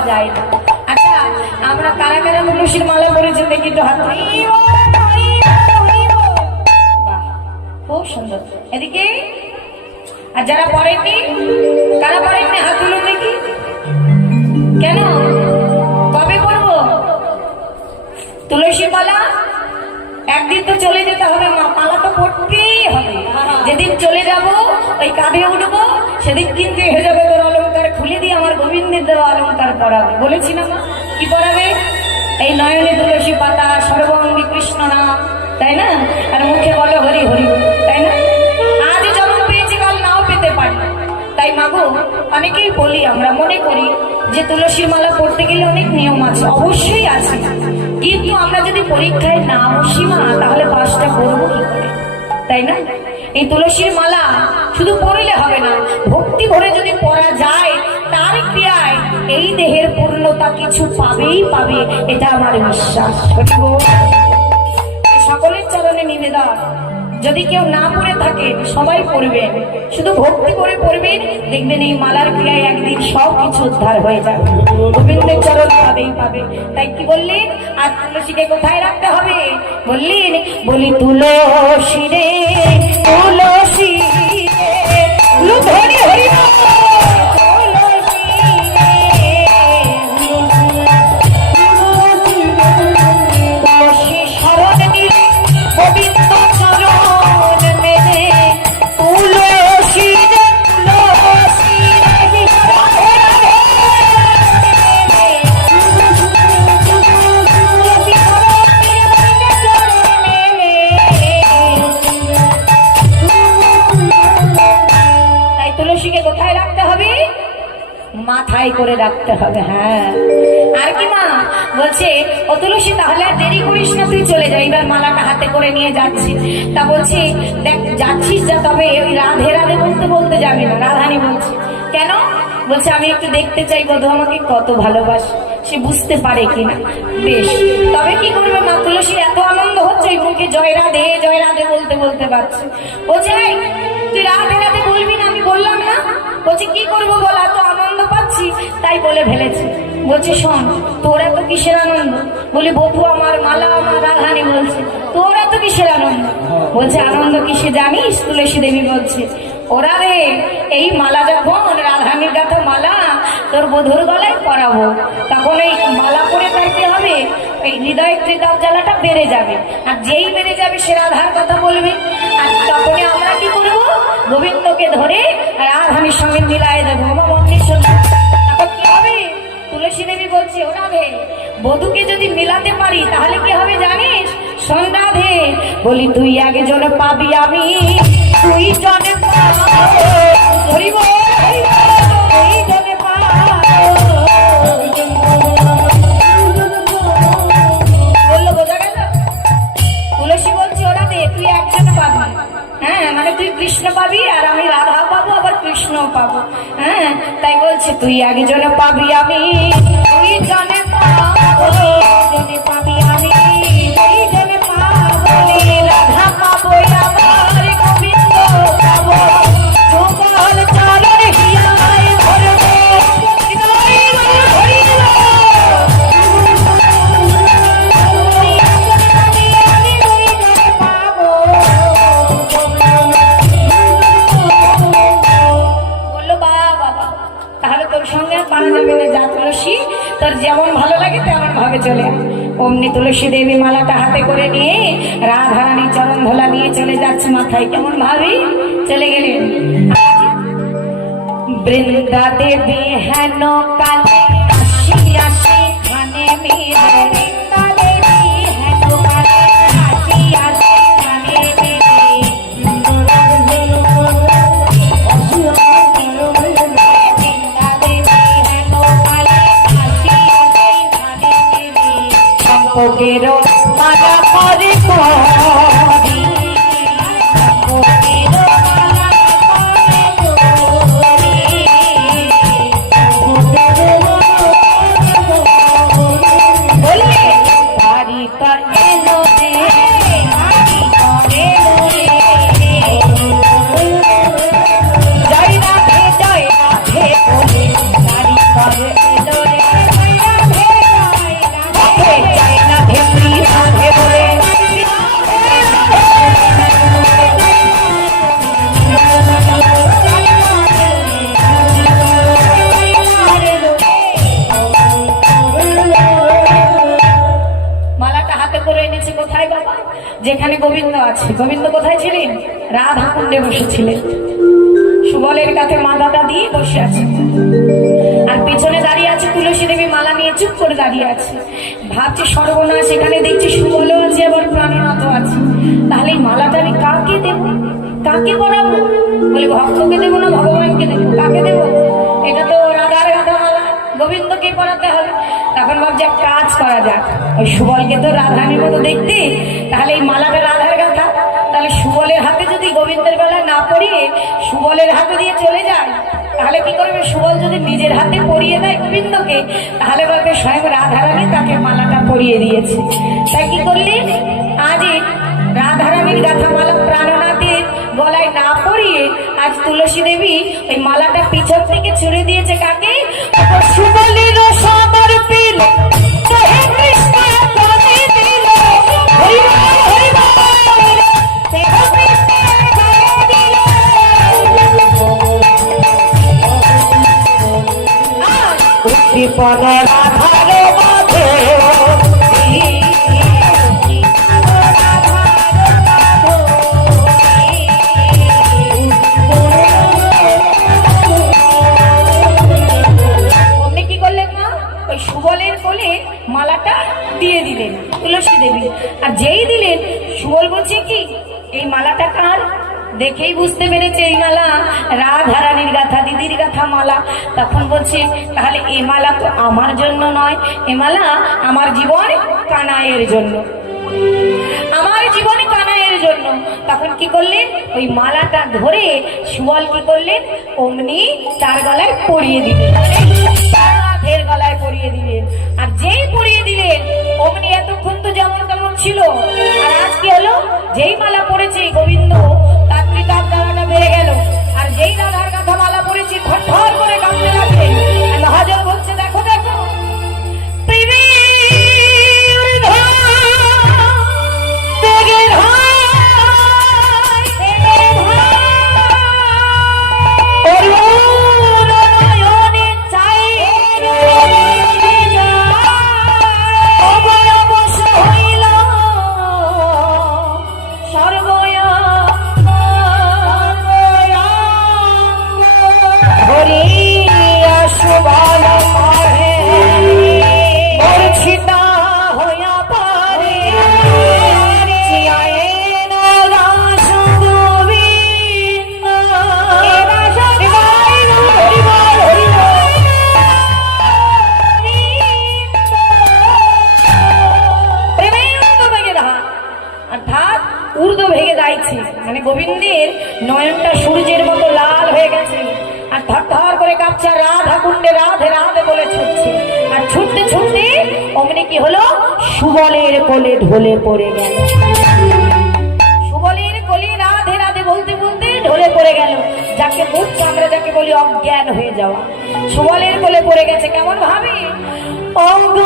পাওয়া যায় না। আচ্ছা আমরা কারা কারা তুলসীর মালা পরেছেন দেখি একটু হাত খুব সুন্দর। এদিকে? আর যারা পড়েননি কারা পড়েননি হাত তুলুন দেখি। কেন? কবে করব? তুলসী মালা? একদিন তো চলে যেতে হবে মা পালা তো পড়তেই হবে। যেদিন চলে যাব ওই কাঁধে উঠবো সেদিন কিন্তু হয়ে যাবে তোর অলঙ্কার খুলে দিয়ে আমার গোবিন্দের দেওয়া অলঙ্কার পড়াবে বলেছি না কি পড়াবে এই নয়নে তুলসী পাতা, সর্বঙ্গী কৃষ্ণ নাম, তাই না? আর মুখে বলো হরি হরি, তাই না? আজ যেমন পেয়েছি, কাল নাও পেতে পারি। তাই মাগো অনেকেই বলি, আমরা মনে করি যে তুলসীর মালা পড়তে গেলে অনেক নিয়ম আছে, অবশ্যই আছে। কিন্তু আমরা যদি পরীক্ষায় না বসি, মা, তাহলে পাশটা করব কি করে? তাই না? এই তুলসীর মালা শুধু পড়লে হবে না, ভক্তি ভরে যদি পড়া যায় এই দেহের পূর্ণতা কিছু পাবেই পাবে, এটা আমার বিশ্বাস। সকলের চরণে নিবেদন। যদি কেউ না পড়ে থাকে, সবাই পড়বে। শুধু ভক্তি করে পড়বেন, দেখবেন এই মালার ক্রিয়ায় একদিন সব কিছু উদ্ধার হয়ে যাবে। গোবিন্দের চরণ পাবেই পাবে। তাই কি বললেন? আর তুলসীকে কোথায় রাখতে হবে? বললেন, বলি তুলসী রে, তুলসী মাথায় করে রাখতে হবে হ্যাঁ। আর কি মা? বলছে ও তুলসী তাহলে আর দেরি করিস না তুই চলে যা। এবার মালাটা হাতে করে নিয়ে যাচ্ছি। তা বলছি দেখ যাচ্ছিস যা তবে ওই রাধে রাধে বলতে বলতে যাবি না। রাধানি বলছে কেন? বলছে আমি একটু দেখতে চাই বধু আমাকে কত ভালোবাসে। সে বুঝতে পারে কিনা? বেশ তবে কি করবে মা? তুলসী এত আনন্দ হচ্ছে মুখে জয় রাধে জয় রাধে বলতে বলতে পারছে। বলছে "এই, তুই রাধে রাধে বলবি না? বললাম না? বলছি, কি করব বল? এত আনন্দ পাচ্ছি। তাই বলে ফেলেছি। বলছে, শোন, তোর এত কিসের আনন্দ? বলি, বধু আমার, মালা আমার রাধানি বলছে, তোর এত কিসের আনন্দ? বলছে, আনন্দ কিসে জানিস? তুলসী দেবী বলছে, ওরা রে, এই মালা যখন রাধানির গাথা মালা তোর বধুর গলায় পরাবো, তখন এই মালা পরে তার হবে এই হৃদয় কৃতজ্ঞ জ্বালাটা বেড়ে যাবে। আর যেই বেড়ে যাবে সে রাধার কথা বলবে। আর তখনই আমরা কি করব? গোবিন্দকে ধরে রাধানির সঙ্গে মিলাই দেবো। আমার মন্দির কি হবে? তুলসী দেবী বলছে ও রাধে বধুকে যদি মিলাতে পারি, তাহলে কি হবে জানিস? শোন রাধে বলি, তুই আগে জন পাবি আমি। তুই জনে পাবো আমি তেমন ভাবে চলে। অমনি তুলসী দেবী মালাটা হাতে করে নিয়ে রাধারানী চরণ ধোলা নিয়ে চলে যাচ্ছে মাথায়। কেমন ভাবি? চলে গেলেন। বৃন্দা দেবী হেন কালে সম্পর্কের মালা করে যেখানে গোবিন্দ আছে। গোবিন্দ কোথায় ছিলেন? রাধা কুণ্ডে বসেছিলেন। সুবলের কাছে মাথাটা দিয়ে বসে আছে। আর পেছনে দাঁড়িয়ে আছে তুলসী দেবী মালা নিয়ে চুপ করে দাঁড়িয়ে আছে। ভাবছে সর্বনাশ সেখানে দেখছি সুবলও আছে আবার প্রাণনাথ আছে। তাহলে এই মালাটা আমি কাকে দেব? কাকে পরাবো বলে ভক্তকে দেবো না, ভগবানকে দেবো? কাকে দেবো? এটা তো ভাবছি এক কাজ করা যাক। ওই সুবলকে তো রাধারানীর মতো দেখতে, তাহলে এই মালাটা রাধার গাথা তাহলে সুবলের হাতে যদি গোবিন্দের বেলা না পরিয়ে সুবলের হাতে দিয়ে চলে যায়, তাহলে কি করবে? সুবল যদি নিজের হাতে পরিয়ে দেয় গোবিন্দকে, তাহলে বলবে স্বয়ং রাধারানী তাকে মালাটা পরিয়ে দিয়েছে। তাই কি করলি? আজই রাধারানীর গাথা মালা প্রাণনাথের গলায় না পরিয়ে আজ তুলসী দেবী ওই মালাটা পিছন মালাটা দিয়ে দিলেন তুলসী দেবী আর যেই দিলেন সুবল বলছে কি এই মালাটা কার? দেখেই বুঝতে পেরেছে এই মালা। রাধারানীর গাথা, দিদির গাথা মালা। তখন বলছে, তাহলে এ মালা তো আমার জন্য নয়, এ মালা আমার জীবন কানাইয়ের জন্য। আমার জীবনে কানাইয়ের জন্য। তখন কি করলেন? ওই মালাটা ধরে সুবল কি করলেন? অমনি তার গলায় পরিয়ে দিলেন। রাধের গলায় পরিয়ে দিলেন। আর যেই পরিয়ে দিলেন, অমনি এতক্ষণ তো যেমন তেমন ছিল। আর আজ কি হলো যেই মালা পড়েছে গোবিন্দ পড়েছে থর করে কাঁপতে লাগবে সুবলের কোলে ঢলে পড়ে গেল। সুবলের কোলে রাধে রাধে বলতে বলতে ঢলে পড়ে গেল। যাকে মূর্ছা আমরা যাকে বলি অজ্ঞান হয়ে যাওয়া। সুবলের কোলে পড়ে গেছে, কেমন ভাবে? অজ্ঞ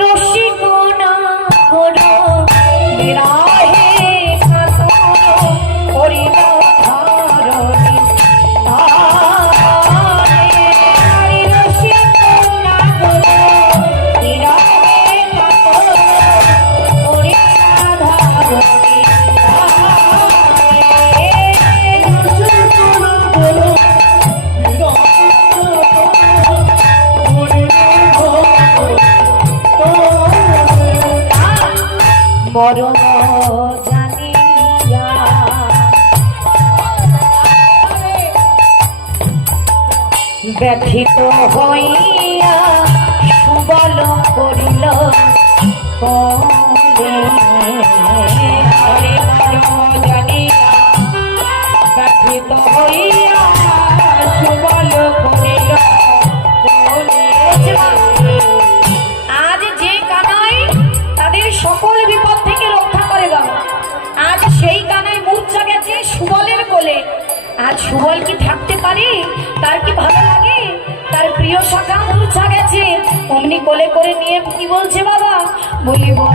রসিকোনা ব্যথিত হইয়া সুবল করিল ব্যথিত হইয়া সুবল করিল আজ সুবল কি থাকতে পারে? তার কি ভালো লাগে? তার প্রিয় সখা মূর্ছা গেছে। অমনি কোলে করে নিয়ে কি বলছে বাবা? বলি বল